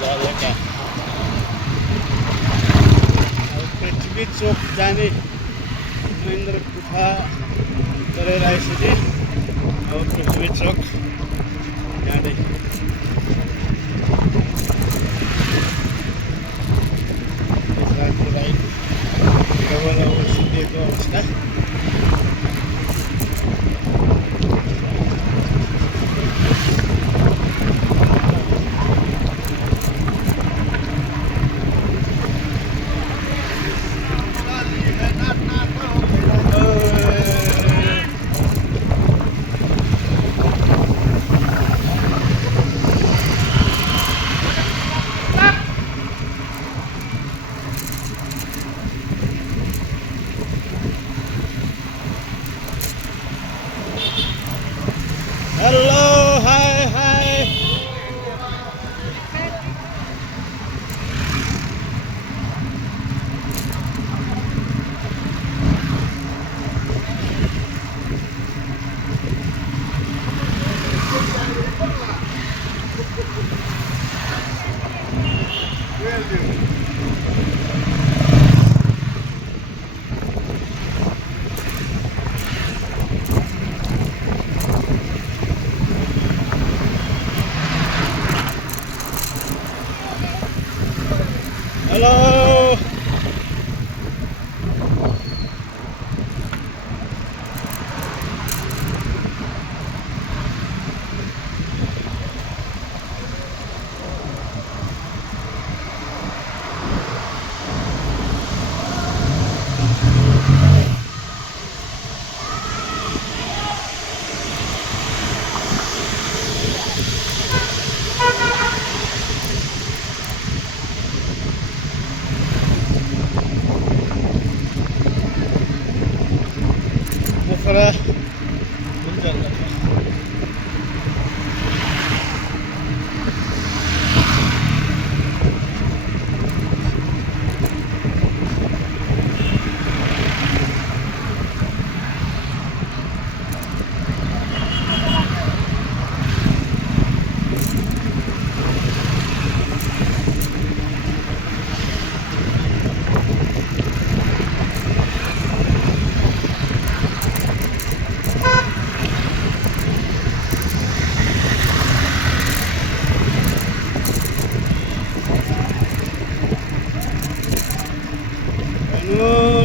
बजारलाई क्या पृथ्वी चोक जाने महेन्द्र गुफा गरेर आइसके अब पृथ्वी चोक जाँदै राई डबल सिद्धिएको अवस्था Hello, hi, hi. Hello. Pokhara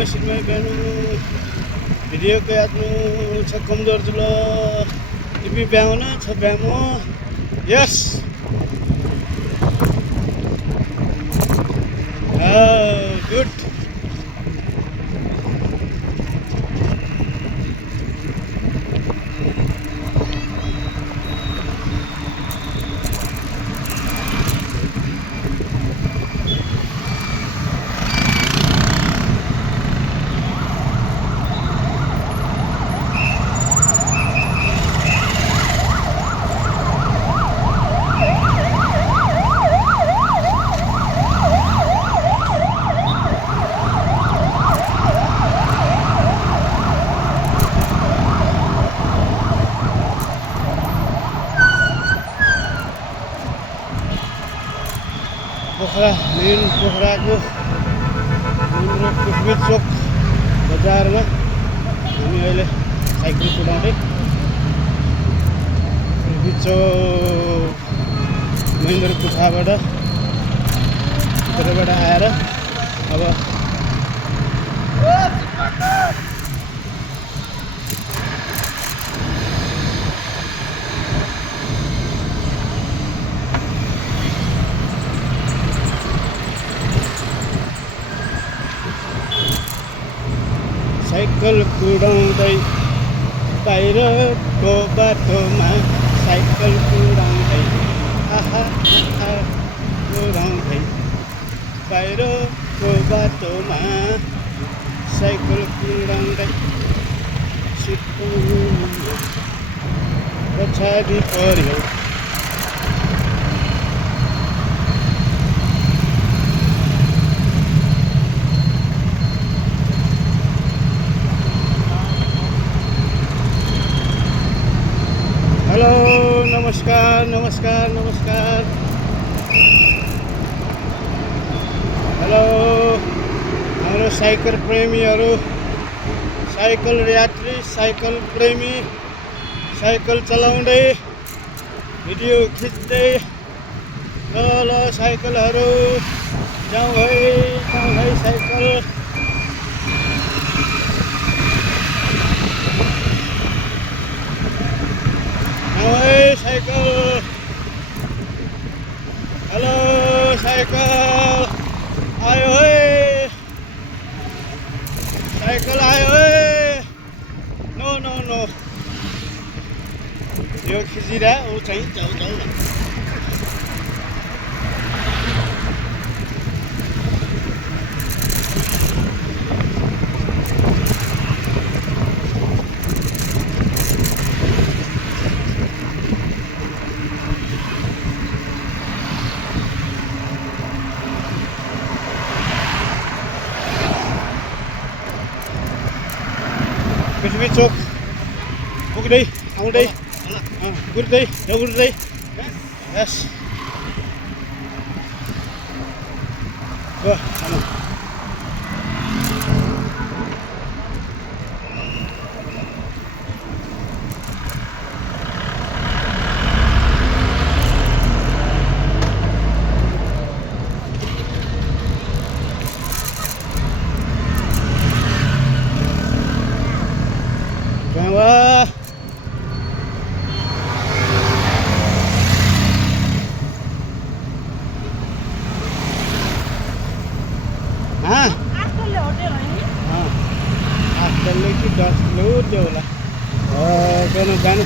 सिटमा बिहान भिडियोको यादनु छ कमजोर जुलो टिपी ब्याउन छ ब्यामो यस गुड पोखरा मेन पोखराको पृथ्वी चोक बजारमा हामी अहिले साइकल कुदाउँदै पृथ्वी चोक महेन्द्र गुफाबाट भित्रबाट आएर अब साइकल कुदाउँदै बाहिरको बाटोमा साइकल कुदाउँदै आहा आहा कुदाउँदै बाहिरको बाटोमा साइकल कुदाउँदै सिटको पछाडि पर्यो हेलो नमस्कार नमस्कार नमस्कार मेरो साइकल प्रेमीहरू, साइकल यात्री, साइकल प्रेमी, साइकल चलाउँदै भिडियो खिच्दै ल साइकलहरू जाउँ है साइकल। जाउँ है साइकल। हेलो साइकल आयो है, साइकल आयो है। नो नो नो यो खिचिरह ऊ चाहिँ जाऊ जाऊ न। पृथ्वी चोक पुग्दै आउँदै गुड्दै दौड्दै यस कि 10 किलो त्यो होला जानु जानु।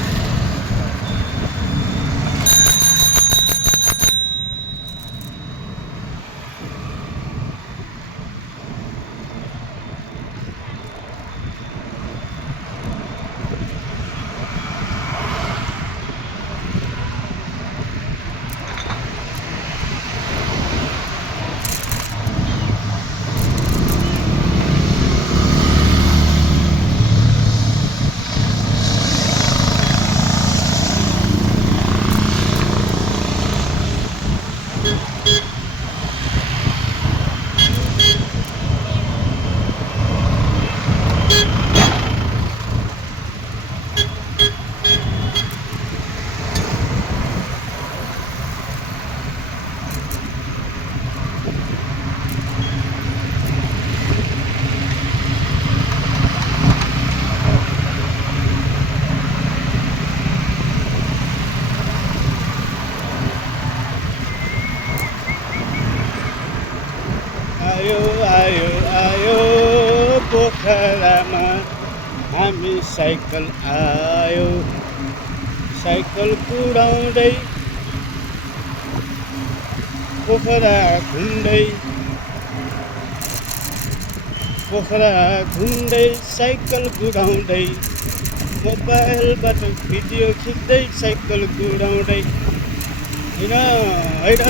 आयो पोखरामा हामी साइकल आयो, साइकल कुदाउँदै पोखरा घुम्दै साइकल कुदाउँदै मोबाइलबाट भिडियो खिच्दै साइकल कुदाउँदै होइन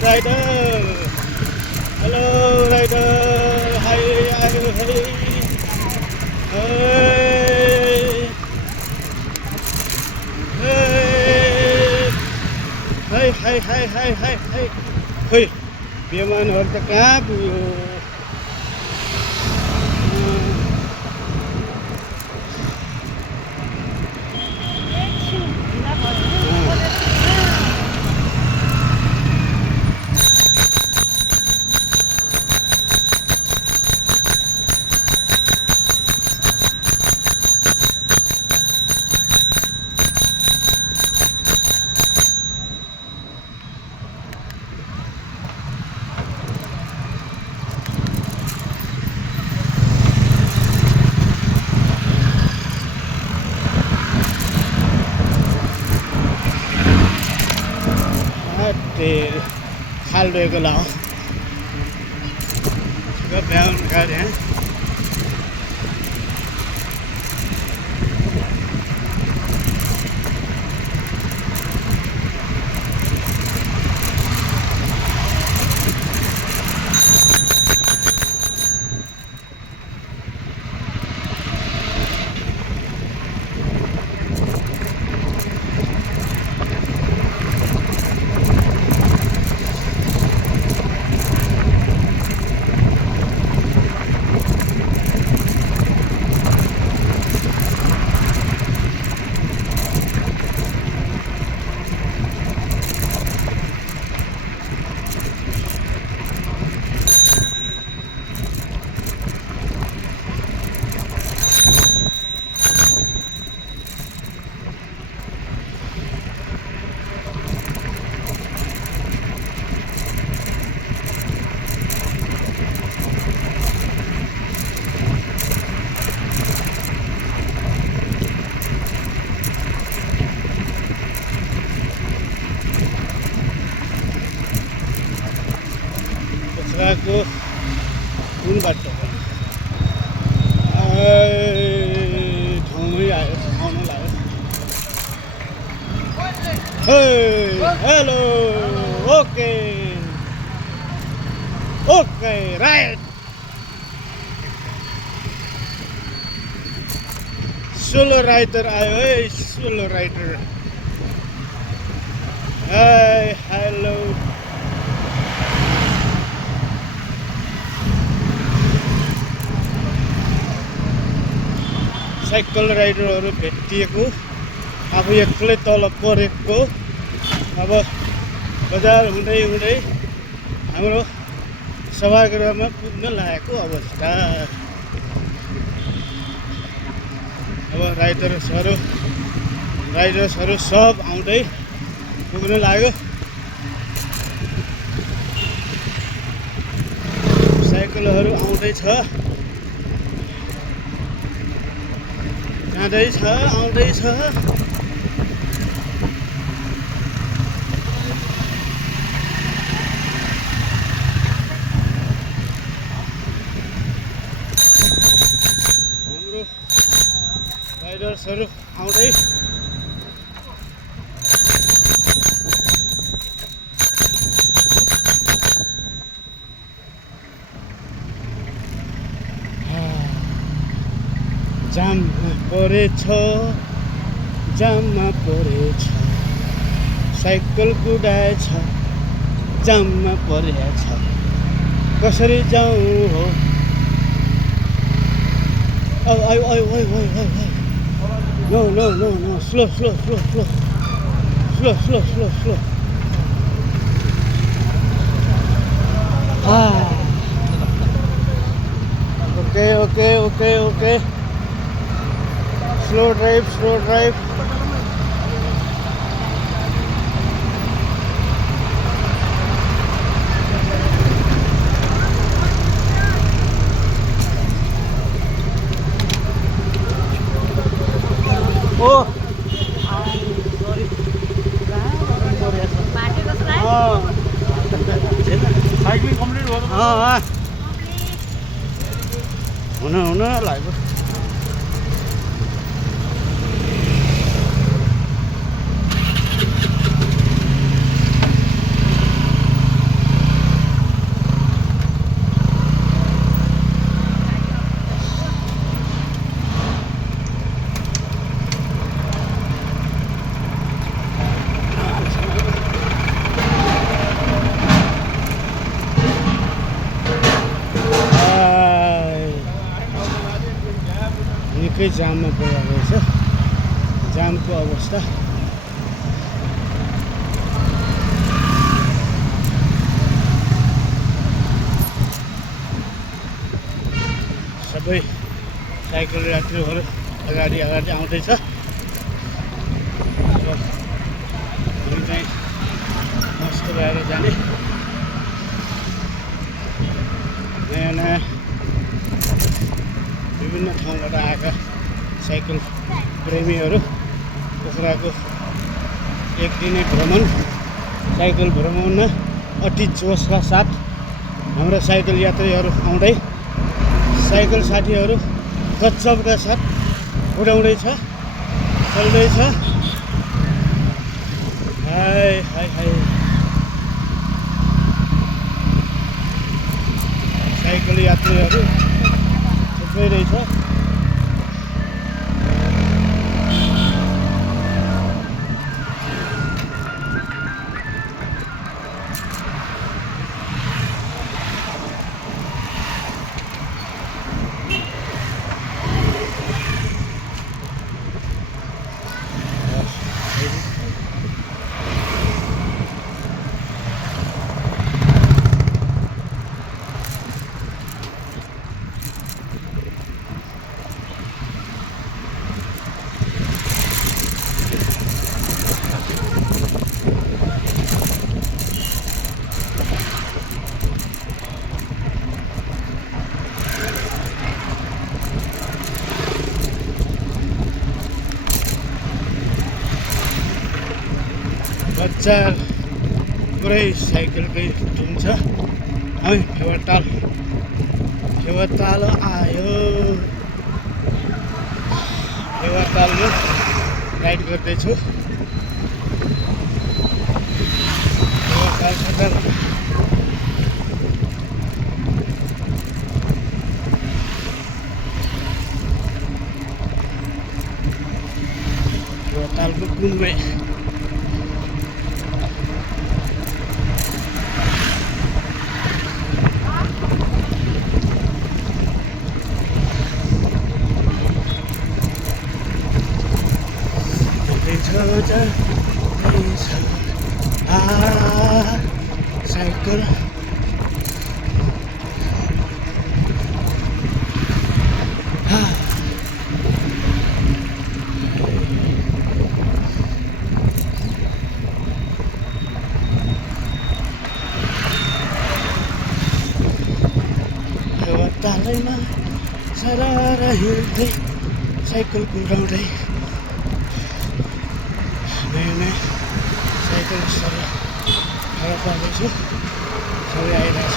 राइडर। हेलो राइडर हाय आयो है खोइ विमानहरू त कहाँ पुग्यो। खाल रहेको ला भ्याउन गाडी पोखराको कुन बाटो ठाउँमै आयो आउन लाग्यो hello okay okay right solo writer आयो है सोलो राइटर हेलो साइकल राइडरहरू भेटिएको आफू एक्लै तल परेको अब बजार हुँदै हुँदै हाम्रो सभागृहमा पुग्न लागेको अवस्था अब राइडर्सहरू सब आउँदै पुग्न लाग्यो साइकलहरू आउँदैछ जाँदैछ आउँदैछ हाम्रो राइडर्सहरू आउँदै जाममा परेछ जाममा परेछ साइकल कुदाएछ जाममा परेछ कसरी जाउँ हो no no no no slow slow slow slow slow slow slow slow okay okay okay okay slow drive oh sorry cycling complete हो हुन लाग्यो निकै जाममा परेको रहेछ जामको अवस्था सबै साइकल यात्रीहरू अगाडि आउँदैछ हामी चाहिँ मस्त भएर जाने नयाँ नयाँ विभिन्न ठाउँबाट आएका साइकल प्रेमीहरू पोखराको एक दिने भ्रमण साइकल भ्रमणमा अति जोसका साथ हाम्रा साइकल यात्रीहरू आउँदै साइकल साथीहरू गजबका साथ उडाउँदैछ चल्दैछ हाय हाय हाय साइकल यात्रीहरू थुप्रै रहेछ बच्चा पुरै साइकलकै धुन छ है फेवाताल आयो। फेवातालमा राइड गर्दैछु। फेवाताल खतरा फेवातालको कुनमै साइकल तालैमा सरारा हिँड्दै साइकल कुदाउँदै नयाँ साइकल सबै खडा पार्दैछु। सबै आइरहेछ।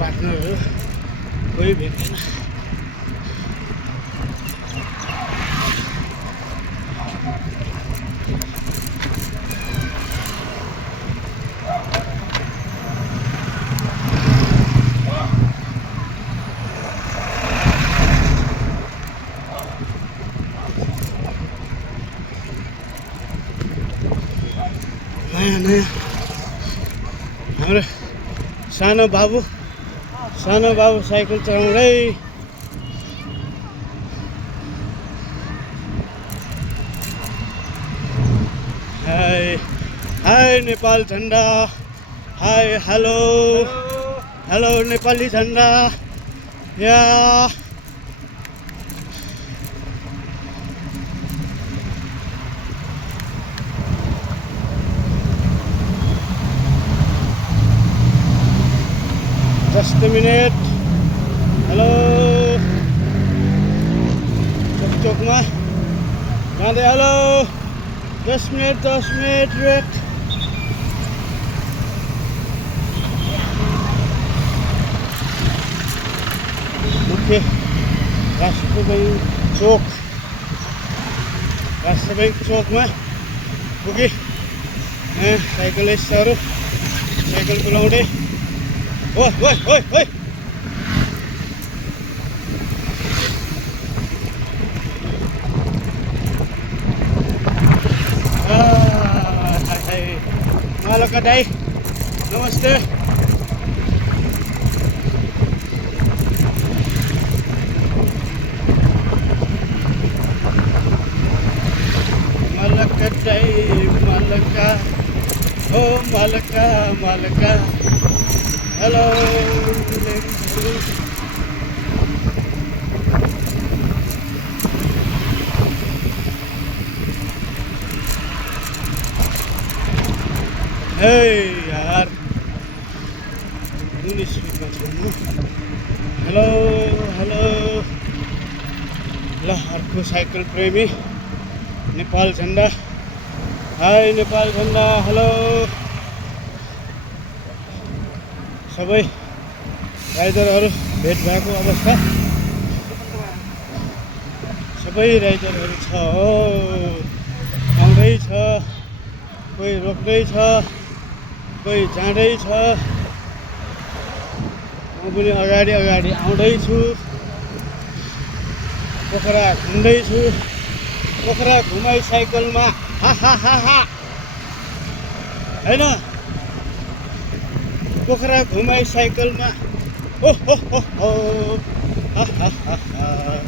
पार्टनरहरू कोही भेट्दैन। नयाँ हाम्रो सानो बाबु साइकल चलाउँदै हाय नेपाल झन्डा। हाय हेलो नेपाली झन्डा या Just a minute. Hello. Chokma. Gandhi, hello. 10 minute, wait. Okay. Rastabank चौकमा पुगे। साइकलिस्टहरू साइकल कुदाउँदै ओइ मालका दाइ नमस्ते। मालका दाइ मालका ओ मालका हेलो हे यार 19 मिनटमा छु म। हेलो ल अर्को साइकल प्रेमी नेपाल झन्डा। हाय नेपाल झन्डा हेलो। सबै राइडरहरू भेट भएको अवस्था। सबै राइडरहरू छ हो आउँदैछ। कोही रोक्दैछ कोही जाँदैछ। म पनि अगाडि आउँदैछु। पोखरा घुम्दैछु। पोखरा घुमाइ साइकलमा हा हैन। पोखरा घुमाइ साइकलमा Oh ho ho ho. Ha ha ha ha.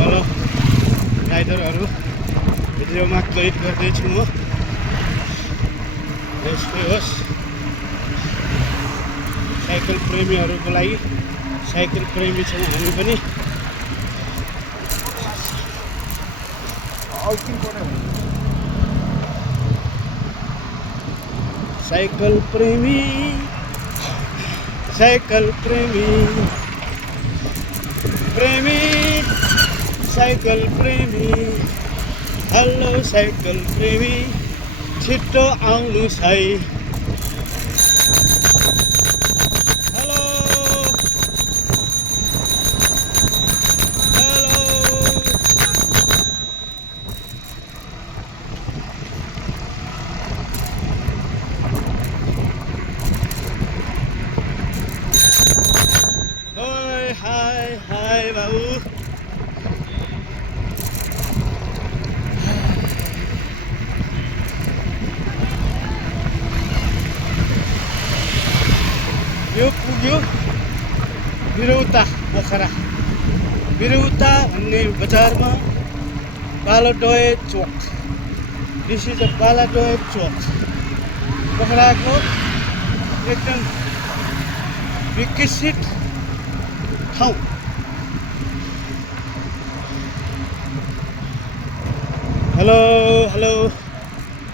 Hello राइडरहरू भिडियोमा कैद गर्दैछु म यसकै होस् साइकल प्रेमीहरूको लागि साइकल प्रेमी छौँ हामी पनि साइकल प्रेमी प्रेमी साइकल प्रेमी हेलो साइकल प्रेमी छिटो आउनुहोस् है हेलो हेलो ओए हाय हाय बाबु यो पुग्यो बिरौता पोखरा बिरौता भन्ने बजारमा बालाडोय चोक दिस इज अ बालाडोय चोक पोखराको एकदम विकसित ठाउँ hello hello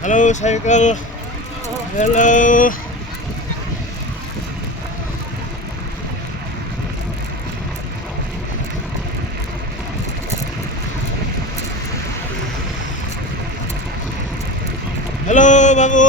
hello cycle hello hello बाबु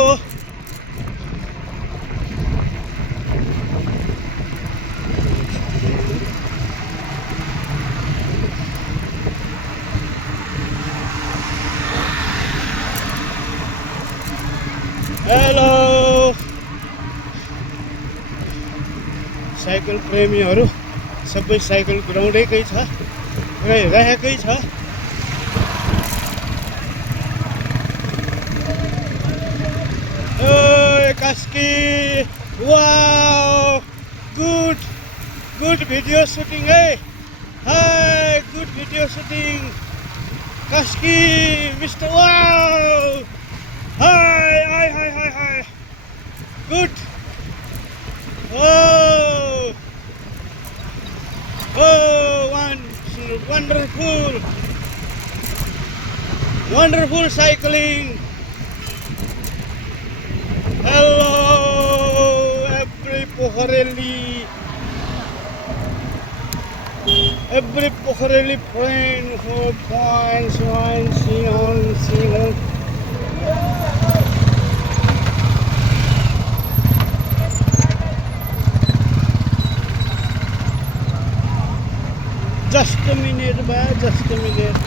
हेलो साइकल प्रेमीहरू सबै साइकल कुदाउँदैकै छ रहेकै छ Kaski, wow, good video shooting, hey, hi, good video shooting, Kaski, Mr. Wow, hi, good, oh, wonderful cycling. Hello, every Pokhareli friend who finds one, see on. Just a minute, just a minute.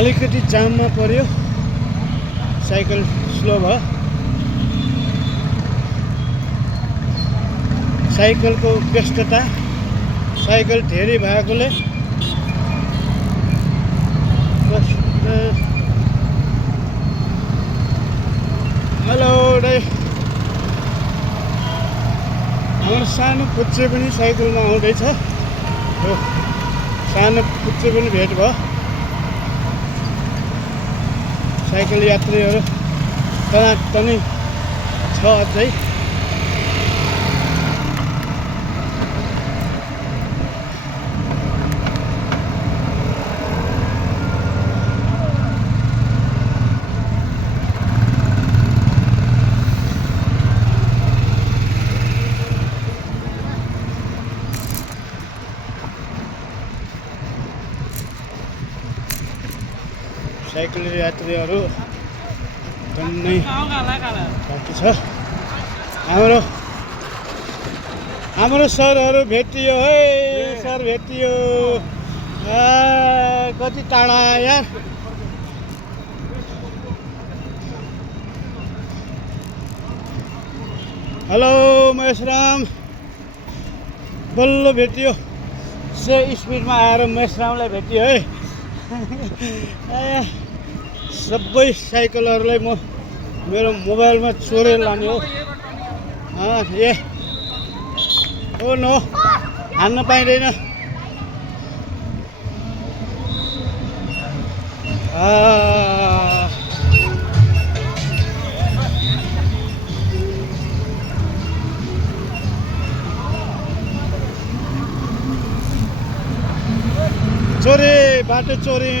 अलिकति जाममा पर्यो cycle slow भयो साइकलको व्यस्तता cycle धेरै भएकोले hello हाम्रो सानो पुच्चे पनि साइकलमा आउँदैछ सानो पुच्चे पनि भेट भयो साइकल यात्रीहरू तनातनी छ अझै साइकल यात्रीहरू टन्नै बाँकी छ। हाम्रो सरहरू भेटियो है, सर भेटियो। कति टाढा यार। हेलो महेशराम, बल्ल भेटियो। स्पिडमा आएर महेशरामलाई भेटियो है। सबै साइकलहरूलाई म मेरो मोबाइलमा चोरेर लाने हो। ए ओ नो, हान्न पाइँदैन। चोरे, बाटो चोरे।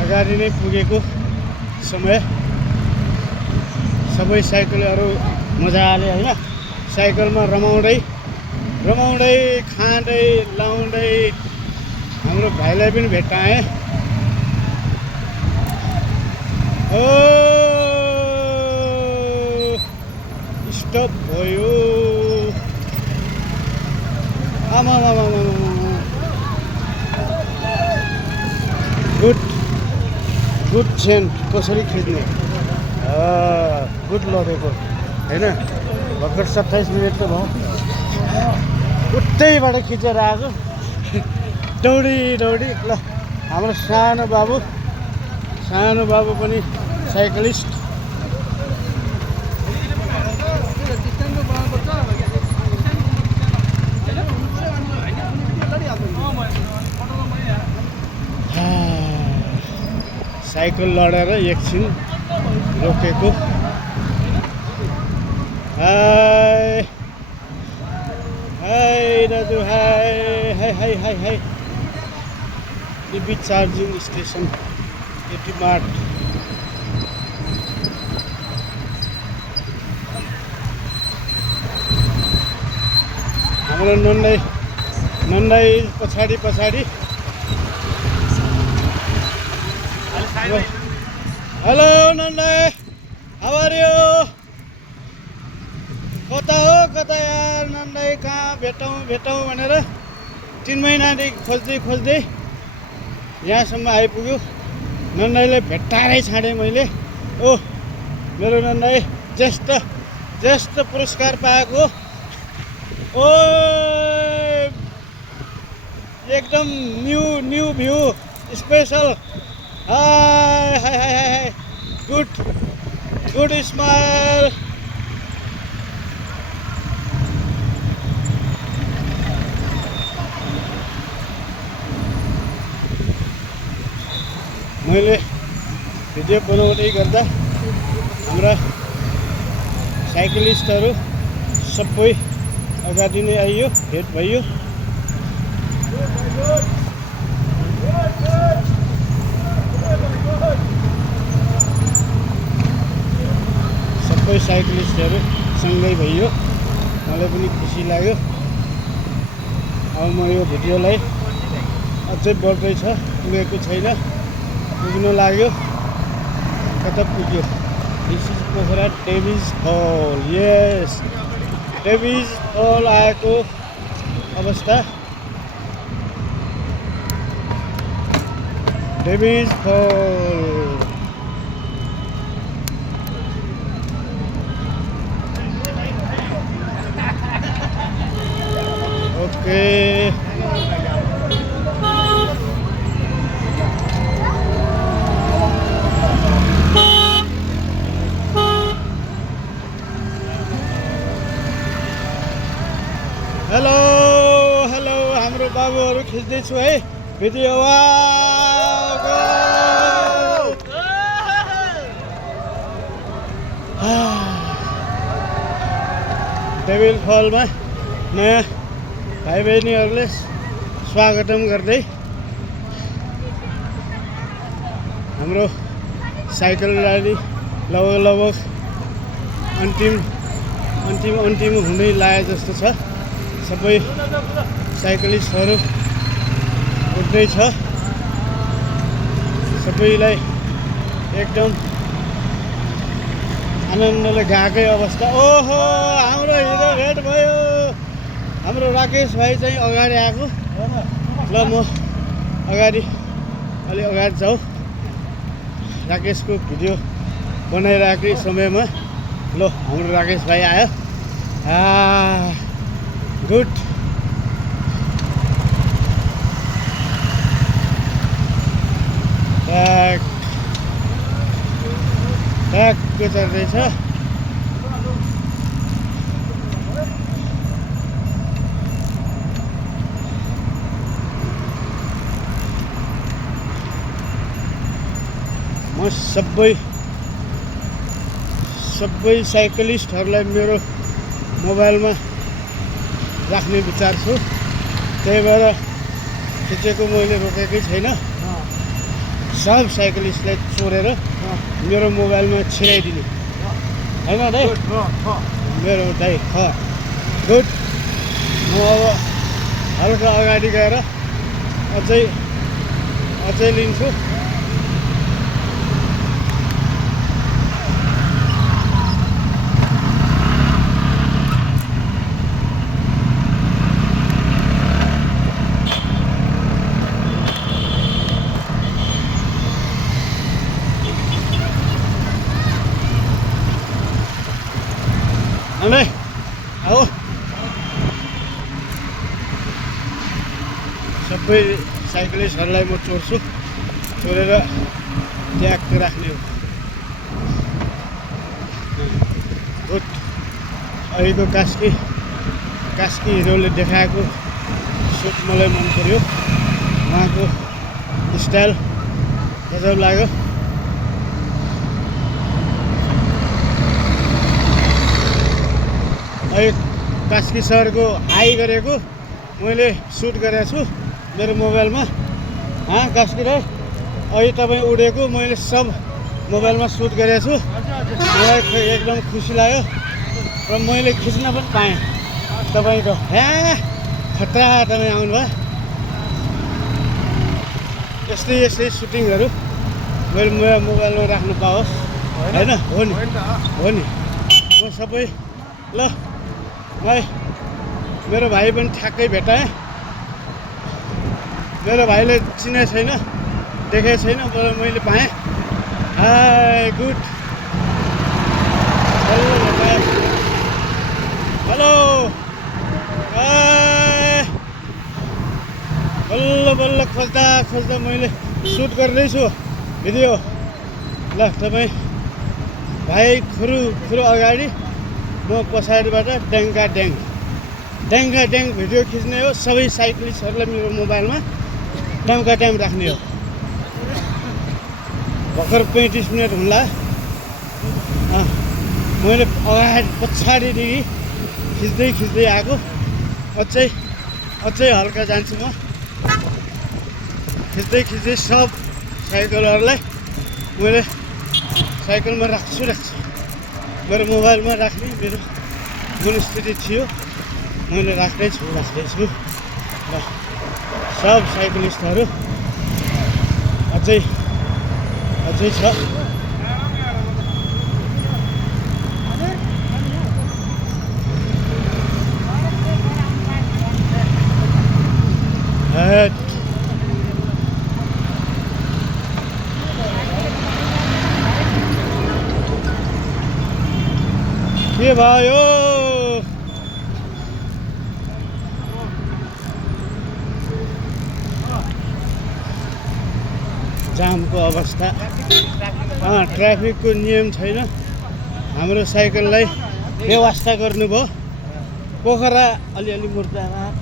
अगाडि नै पुगेको समय सबै साइकलहरू मजाले होइन, साइकलमा रमाउँदै खाँदै लाउँदै हाम्रो भाइलाई पनि भेट्टाएँ। ओ स्टप भयो। गुड चेन कसरी खिच्ने, गुड लगेको होइन। भर्खर 27 मिनट त भयो, उतैबाट खिचेर आएको दौडी। ल हाम्रो सानो बाबु पनि साइक्लिस्ट। साइकल लडेर एकछिन रोकेको। हाई दाजु, hi. TV charging station AT mart. हाम्रो नन्दाई पछाडि। Hello Nandai, how are you? कता यार नन्दाई, कहाँ भेटौँ भनेर 3 महिनादेखि खोज्दै यहाँसम्म आइपुग्यो। नन्दाईलाई भेट्टाएरै छाडेँ मैले। ओ मेरो नन्दाई ज्येष्ठ पुरस्कार पाएको। ओ एकदम new view special. Hi good smile. मैले भिडियो बनाउँदै गर्दा हाम्रा साइक्लिस्टहरू सबै अगाडि नै आइयो, भेट भयो। सबै साइक्लिस्टहरू सँगै भयो, मलाई पनि खुसी लाग्यो। अब म यो भिडियोलाई अझै बढ्दैछ, पुगेको छैन, पुग्न लाग्यो। कता पुग्यो? दिस इज पोखरा डेभिज फल। यस, डेभिज फल आएको अवस्था। डेभिज फल। ओके, हेलो हाम्रो बाबुहरू खिच्दैछु है भिडियो। डेभिल फलमा नयाँ भाइ बहिनीहरूले स्वागतम गर्दै हाम्रो साइकल र्याली लगभग अन्तिम हुँदै लाग्यो जस्तो छ। सबै साइक्लिस्टहरू उठ्दैछ। सबैलाई एकदम आनन्दले गएकै अवस्था। ओहो हाम्रो हिजो भेट भयो। हाम्रो राकेश भाइ चाहिँ अगाडि आएको। ल म अलि अगाडि जाऊ। राकेशको भिडियो बनाइरहेकै समयमा ल हाम्रो राकेश भाइ आयो। गुड। ट्याक्क चढ्दैछ। म सबै साइक्लिस्टहरूलाई मेरो मोबाइलमा राख्ने विचार छु। त्यही भएर खिचेको मैले रोकेकै छैन। सब साइक्लिस्टलाई चोरेर मेरो मोबाइलमा छिराइदिने होइन दाइ? मेरो दाइ गुड। म अब हल्का अगाडि गएर अझै लिन्छु। आओ सबै साइक्लिस्टहरूलाई म चोर्छु। चोरेर ट्याक्क राख्ने हो। गुड। अहिलेको कास्की हिरोले देखाएको सुट मलाई मन पर्यो। उहाँको स्टाइल गजब लाग्यो। अहिले कास्की सरको हाई गरेको मैले सुट गरेको छु मेरो मोबाइलमा। कास्की दाइ अहिले तपाईँ उडेको मैले सब मोबाइलमा सुट गरेको छु। मलाई एकदम खुसी लाग्यो र मैले खिच्न पनि पाएँ तपाईँको। खतरा तपाईँ आउनुभयो। यस्तै सुटिङहरू मैले मेरो मोबाइलमा राख्नु पाओस् होइन? हो नि म सबै ल भाइ। मेरो भाइ पनि ठ्याक्कै भेटाएँ। मेरो भाइले चिनेको छैन, देखेको छैन, मैले पाएँ। गुड। हेलो बल्ल खोज्दा मैले सुट गर्दैछु भिडियो। ल तपाईँ भाइ खुरु अगाडि, म पछाडिबाट ड्याङ भिडियो खिच्ने हो। सबै साइक्लिस्टहरूलाई मेरो मोबाइलमा टाइम राख्ने हो। भर्खर 35 मिनट हुन्ला। मैले पछाडिदेखि खिच्दै आएको। अझै हल्का जान्छु म। खिच्दै सब साइकलहरूलाई मैले साइकलमा राख्छु। मेरो मोबाइलमा राख्ने मेरो मनस्थिति थियो। मैले राख्दैछु। ल सब साइक्लिस्टहरू अझै छ। के भयो? जामको अवस्था। ट्राफिकको नियम छैन। हाम्रो साइकललाई व्यवस्था गर्नुभयो। पोखरा अलिअलि मुर्दाबाद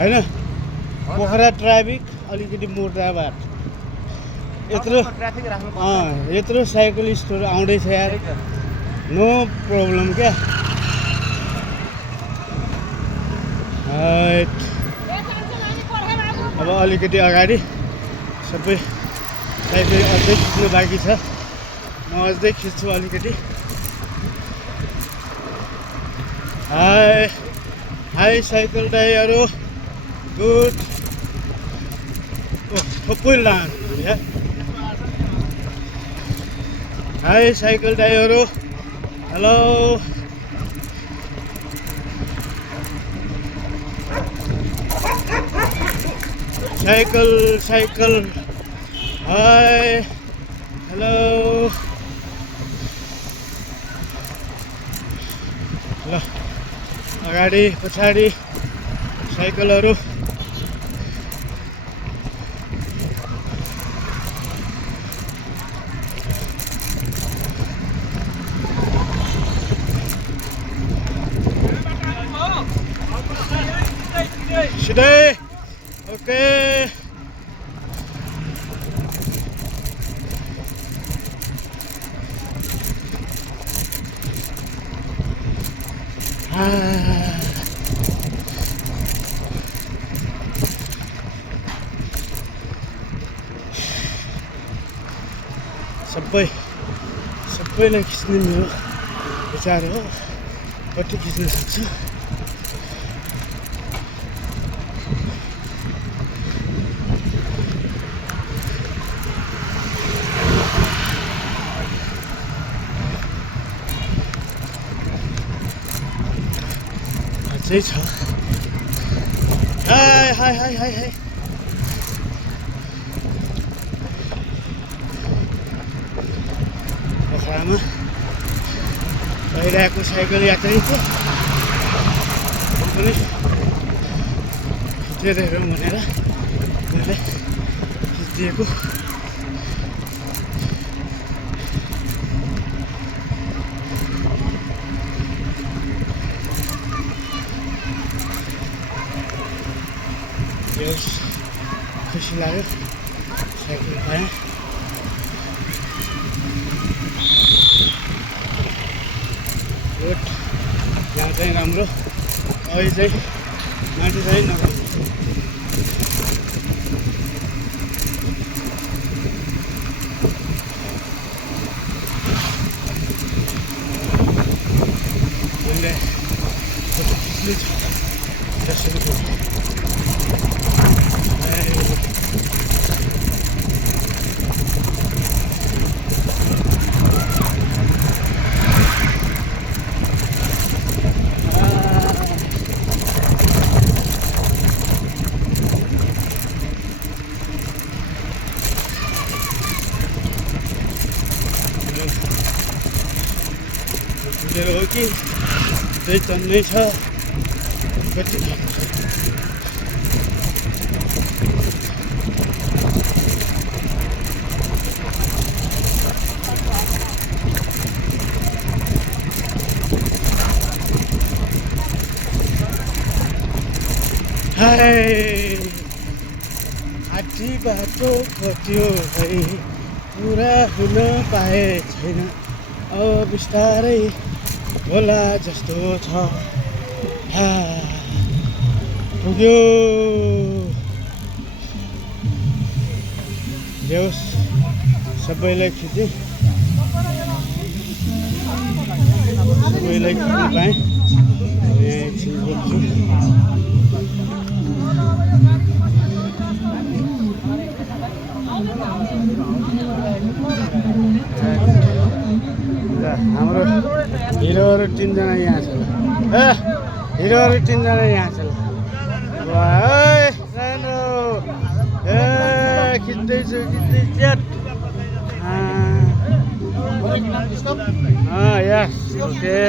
होइन? पोखरा ट्राफिक अलिकति मुर्दाबाद। यत्रो साइक्लिस्टहरू आउँदैछ यार। नो प्रब्लम क्या। अब अलिकति अगाडि सबै साइकल अझै खिच्नु बाँकी छ। म अझै खिच्छु अलिकति। हाई साइकल दाइहरू गुड। थप्पै लानु हाई साइकल दाइहरू, हेलो। Cycle hi, hello. ल अगाडि पछाडि साइकलहरू। सिधै ओके। सबैलाई खिच्ने मेरो विचार हो, कति खिच्न सक्छु। अझै छ। High high high high high. पोखरामा गइरहेको साइकल यात्रीको पनि खिचेर हेरौँ भनेर मैले खिचिदिएको। खुसी लाग्यो, साइकल पाएँ। रोड यहाँ चाहिँ राम्रो, अहिले चाहिँ माथि चाहिँ नराम्रो। मैले फोटो खिच्नु छ त्यसरी। हो कि त्यही तन्नै छ कति। हाय आधी बाटो कट्यो है, पुरा हुन पाए छैन, अब बिस्तारै होला जस्तो छ। पुग्यो। देउस सबैलाई खिचेँ, सबैलाई खिच्न पाएँ। एकछिन रोक्छु। हाम्रो हिरोहरू 3 जना यहाँ छ। हिरोहरू 3 जना यहाँ छ। खिच्दैछु यस ओके।